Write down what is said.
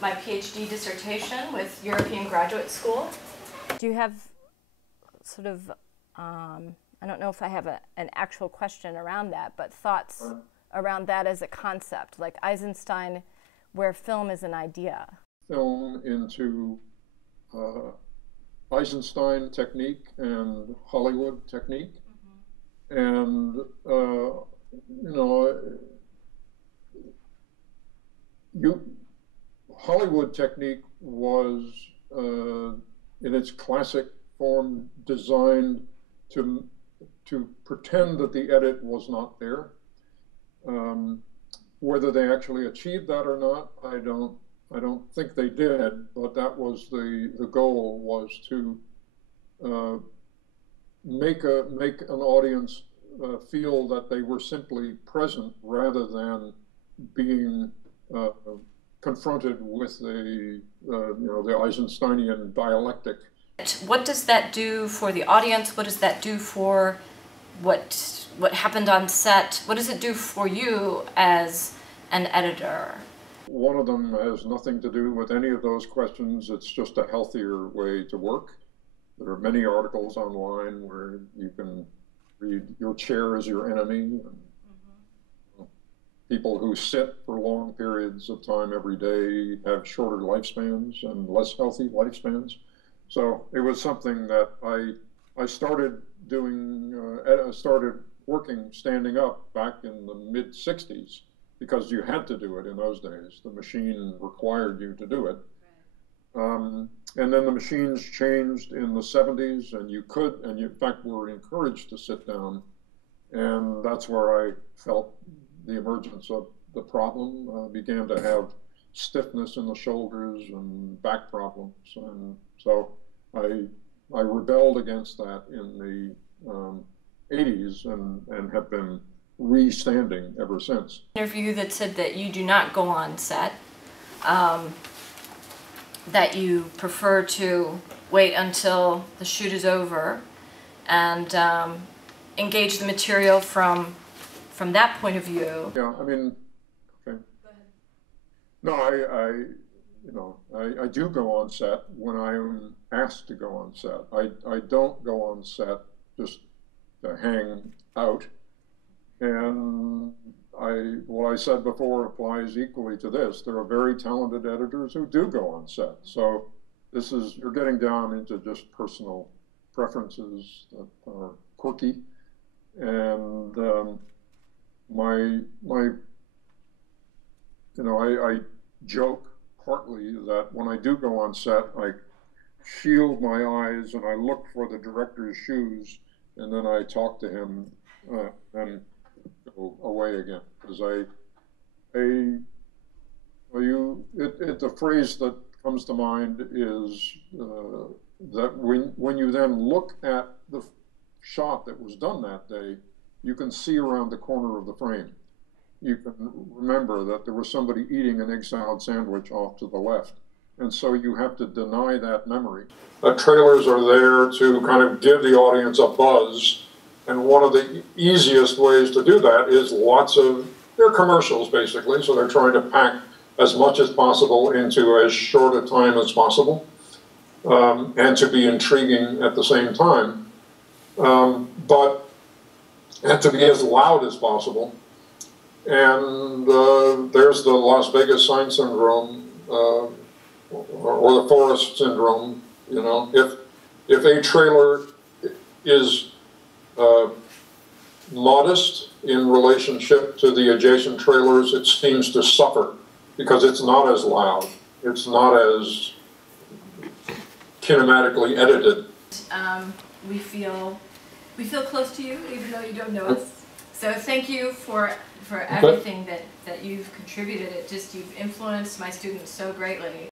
my PhD dissertation with European Graduate School. Do you have sort of, I don't know if I have an actual question around that, but thoughts around that as a concept, like Eisenstein, where film is an idea? Film into Eisenstein technique and Hollywood technique. And, you know, Hollywood technique was, in its classic form, designed to pretend that the edit was not there. Whether they actually achieved that or not, I don't think they did, but that was the goal, was to make an audience feel that they were simply present rather than being confronted with the Eisensteinian dialectic. What does that do for the audience? What does that do for what happened on set? What does it do for you as an editor? One of them has nothing to do with any of those questions. It's just a healthier way to work. There are many articles online where you can read "Your chair is your enemy." And people who sit for long periods of time every day have shorter lifespans and less healthy lifespans. So it was something that I started doing. I started working standing up back in the mid-'60s because you had to do it in those days. The machine required you to do it. And then the machines changed in the '70s, and you could, and you, in fact, were encouraged to sit down. And that's where I felt the emergence of the problem. Began to have stiffness in the shoulders and back problems. And so I rebelled against that in the '80s and have been re-standing ever since. Interview that said that you do not go on set, that you prefer to wait until the shoot is over and engage the material from that point of view. Yeah, I mean, okay. Go ahead. No, I do go on set when I'm asked to go on set. I don't go on set just to hang out. And what I said before applies equally to this. There are very talented editors who do go on set. So you're getting down into just personal preferences that are quirky. And I joke partly that when I do go on set, I shield my eyes and I look for the director's shoes, and then I talk to him and go away again, because the phrase that comes to mind is that when you then look at the shot that was done that day, you can see around the corner of the frame. You can remember that there was somebody eating an egg salad sandwich off to the left. And so you have to deny that memory. The trailers are there to kind of give the audience a buzz. And one of the easiest ways to do that is they're commercials basically, so they're trying to pack as much as possible into as short a time as possible, and to be intriguing at the same time, and to be as loud as possible. And there's the Las Vegas sign syndrome, or the forest syndrome. You know, if a trailer is modest in relationship to the adjacent trailers, it seems to suffer because it's not as loud. It's not as kinematically edited. We feel close to you, even though you don't know us. So thank you for everything that you've contributed. You've influenced my students so greatly.